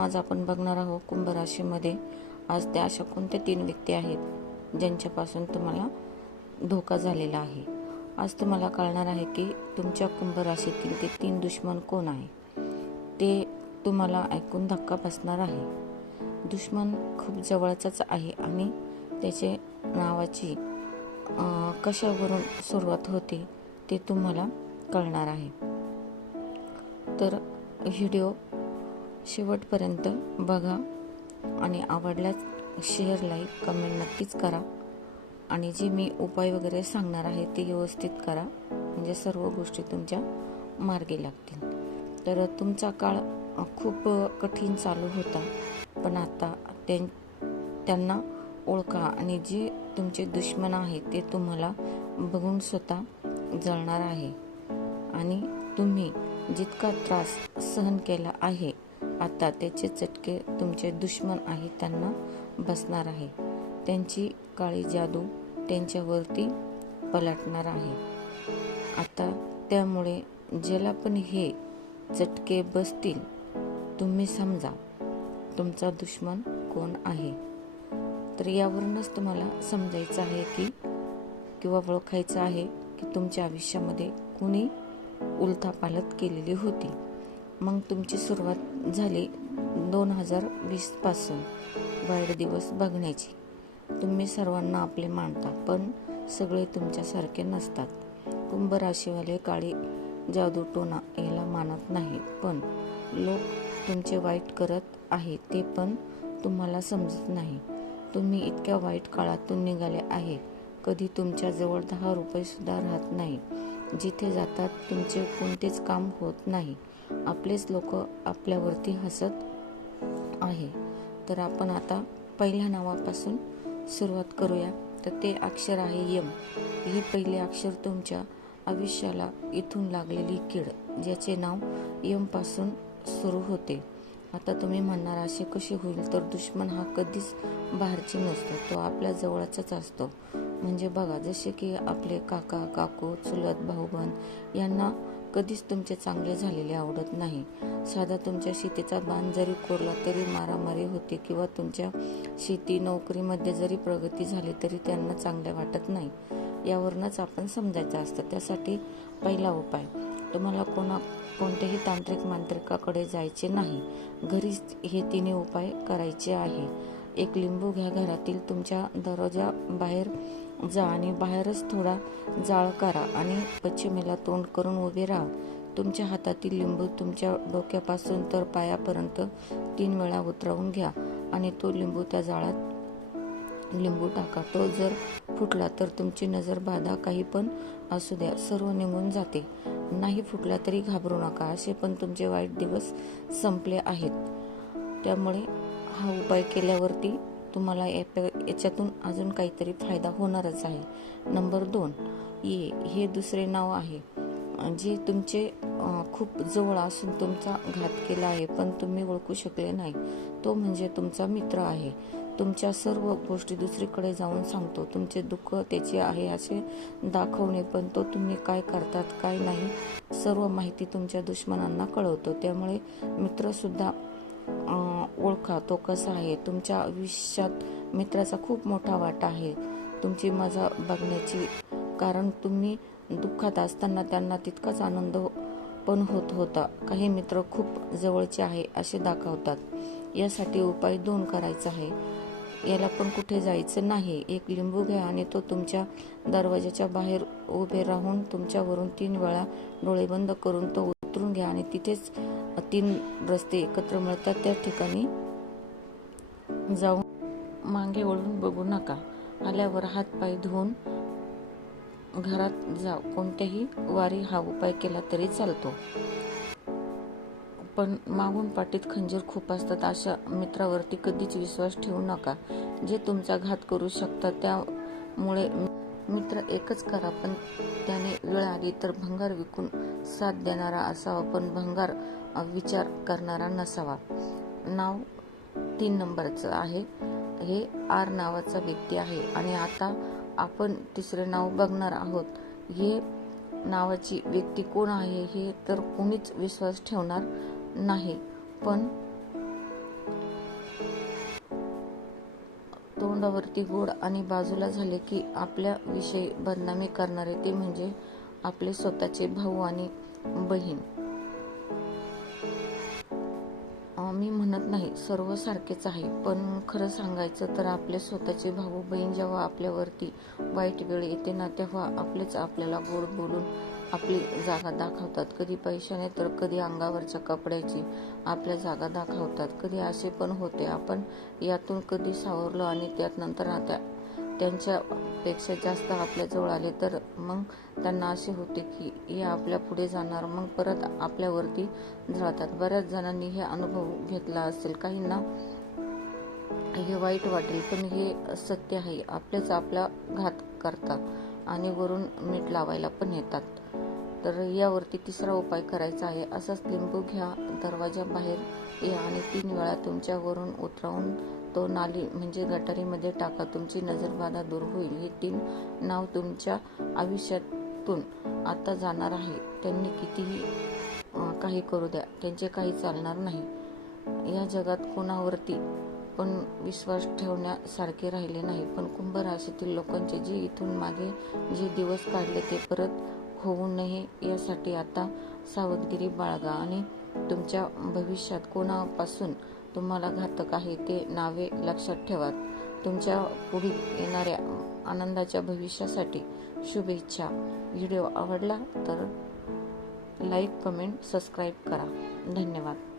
आज आपण बघणार आहोत कुंभ राशीमध्ये आज त्या अशा कोणत्या 3 व्यक्ती आहेत ज्यांच्यापासून तुम्हाला धोका झालेला आहे। आज तुम्हाला कळणार आहे की तुमच्या कुंभ राशीतील ते 3 दुश्मन कोण आहे। ते तुम्हाला ऐकून धक्का बसणार आहे। दुश्मन खूप जवळचाच आहे आणि त्याचे नावाची कशावरून सुरुवात होते ते तुम्हाला कळणार आहे। तर व्हिडिओ शेवटपर्यंत बघा आणि आवडल्यास शेअर, लाईक, कमेंट नक्कीच करा आणि जे मी उपाय वगैरे सांगणार आहे ते व्यवस्थित करा, म्हणजे सर्व गोष्टी तुमच्या मार्गी लागतील। तर तुमचा काळ खूप कठीण चालू होता, पण आता त्यांना ओळखा आणि जे तुमचे दुश्मन आहेत ते तुम्हाला बघून स्वतः जळणार आहे आणि तुम्ही जितका त्रास सहन केला आहे आता त्याचे चटके तुमचे दुश्मन आहेत त्यांना बसणार आहे। त्यांची काळी जादू त्यांच्यावरती पलटणार आहे आता। त्यामुळे ज्याला पण हे चटके बसतील तुम्ही समजा तुमचा दुश्मन कोण आहे। तर यावरूनच तुम्हाला समजायचं आहे की किंवा ओळखायचं आहे की तुमच्या आयुष्यामध्ये कुणी उलथापालथ केलेली होती। मग तुमची सुरुवात झाली 2020 पासून वाईट दिवस बघण्याची। तुम्ही सर्वांना आपले मानता, पण सगळे तुमच्यासारखे नसतात। कुंभ राशीवाले काळी जादू टोना याला मानत नाही, पण लोक तुमचे वाईट करत आहे ते पण तुम्हाला समजत नाही। तुम्ही इतक्या वाईट काळातून निघाले आहे, कधी तुमच्या जवळ 10 रुपये सुद्धा राहत नाही। जिथे जातात तुमचे कोणतेच काम होत नाही, आपलेच लोक आपल्यावरती हसत आहे। तर आपण आता पहिल्या नावापासून सुरुवात करूया। तर ते अक्षर आहे यम। हे पहिले अक्षर तुमच्या आयुष्याला इथून लागलेली कीड, ज्याचे नाव यम पासून सुरू होते। आता तुम्ही म्हणणार असे कसे होईल, तर दुश्मन हा कधीच बाहेरचे नसतो, तो आपल्या जवळचाच असतो। म्हणजे बघा, जसे की आपले काका काकू, चुलत भाऊबंद यांना कधीच तुमचे चांगले झालेले आवडत नाही। साधा तुमच्या शेतीचा बांध जरी कोरला तरी मारामारी होते, किंवा तुमच्या शेती नोकरीमध्ये जरी प्रगती झाली तरी त्यांना चांगले वाटत नाही। यावरूनच आपण समजायचं असतं। त्यासाठी पहिला उपाय, तुम्हाला कोणत्याही तांत्रिक मांत्रिकाकडे जायचे नाही, घरीच हे 3 उपाय करायचे आहे। एक लिंबू घ्या, घरातील तुमच्या दरवाजा बाहेर जा आणि बाहेरच थोडा जाळ करा आणि पश्चिमेला तोंड करून उभे राहा। तुमच्या हातातील लिंबू तुमच्या डोक्यापासून तर पायापर्यंत 3 वेळा उतरवून घ्या आणि तो लिंबू त्या जाळात लिंबू टाका। तो जर फुटला तर तुमची नजर बाधा काही पण असू द्या, सर्व निघून जाते। नाही फुटला तरी घाबरू नका, असे पण तुमचे वाईट दिवस संपले आहेत। त्यामुळे हा उपाय केल्यावरती तुम्हाला याच्यातून अजून काहीतरी फायदा होणारच आहे। नंबर 2, ये हे दुसरे नाव आहे, जे तुमचे खूप जवळ असून तुमचा घात केला आहे पण तुम्ही ओळखू शकले नाही। तो म्हणजे तुमचा मित्र आहे। तुमच्या सर्व गोष्टी दुसरीकडे जाऊन सांगतो, तुमचे दुःख त्याचे आहे असे दाखवणे, पण तो तुम्ही काय करतात काय नाही सर्व माहिती तुमच्या दुश्मनांना कळवतो। त्यामुळे मित्र सुद्धा ओळखा तो कसा आहे। तुमच्या आयुष्यात मित्राचा खूप मोठा वाटा आहे, तुमची मजा बघण्याची, कारण तुम्ही दुःखात असताना त्यांना तितकाच आनंद पण होत होता। काही मित्र खूप जवळचे आहे असे दाखवतात। यासाठी उपाय 2 करायचा आहे। याला पण कुठे जायचं नाही। एक लिंबू घ्या आणि तो तुमच्या दरवाजाच्या बाहेर उभे राहून तुमच्यावरून 3 वेळा डोळे बंद करून तो उतरून घ्या आणि तिथेच 3 रस्ते एकत्र मिळतात त्या ठिकाणी जाऊन मागे वळून बघू नका। आल्यावर हात पाय धुवून घरात जा। कोणत्याही वारी हा उपाय केला तरी चालतो, पण मागून पाठीत खंजीर खूप असतात अशा मित्रावरती कधीच विश्वास ठेवू नका, जे तुमचा घात करू शकतात। त्यामुळे मित्र एकच करा, पण त्याने वेळ आली तर भंगार विकून साथ देणारा असावा, पण भंगार विचार करणारा नसावा। नाव 3 नंबरचं आहे। हे आर नावाचा व्यक्ती आहे आणि आता आपण तिसरे नाव बघणार आहोत। हे नावाची व्यक्ती कोण आहे हे तर कोणीच विश्वास ठेवणार नाही, पण तोंडावरती गोड आणि बाजूला झाले की आपल्या विषयी बदनामी करणारे ते म्हणजे आपले स्वतःचे भाऊ आणि बहीण. मी म्हणत नाही सर्व सारखेच आहे, पण खरं सांगायचं तर आपले स्वतःचे भाऊ बहीण जेव्हा आपल्यावरती वाईट वेळ येते ना, तेव्हा आपलेच आपल्याला गोड बोलून आपली जागा दाखवतात. कधी पैशाने तर कधी अंगावरच्या कपड्याची आपल्या जागा दाखवतात. कधी असे पण होते आपण यातून कधी सावरलो आणि त्यात नंतर त्यांच्यापेक्षा जास्त आपल्याजवळ आले तर मग त्यांना असे होते की हे आपल्या पुढे जाणार, मग परत आपल्यावरती जळतात. बऱ्याच जणांनी हे अनुभव घेतला असेल. काहींना हे वाईट वाटेल, पण हे सत्य आहे. आपलेच आपला घात करतात आणि वरून मीठ लावायला पण येतात. तर यावरती तिसरा उपाय करायचा आहे. असाच लिंबू घ्या, दरवाजा बाहेर या आणि 3 वेळा तुमच्यावरून उतरवून तो नाली म्हणजे गटारीमध्ये टाका. तुमची नजरबाधा दूर होईल. हे 3 नाव तुमच्या आयुष्यातून आता जाणार आहे. त्यांनी कितीही काही करू द्या, त्यांचे काही चालणार नाही. या जगात कोणावरती पण विश्वास ठेवण्यासारखे राहिले नाही. पण कुंभ राशीतील लोकांचे जे इथून मागे जे दिवस काढले ते परत होऊ नये यासाठी आता सावधगिरी बाळगा आणि तुमच्या भविष्यात कोणापासून तुम्हाला घातक आहे ते नावे लक्षात ठेवा. तुमच्या पुढील येणाऱ्या आनंदाच्या भविष्यासाठी शुभेच्छा. व्हिडिओ आवडला तर लाईक, कमेंट, सबस्क्राईब करा. धन्यवाद.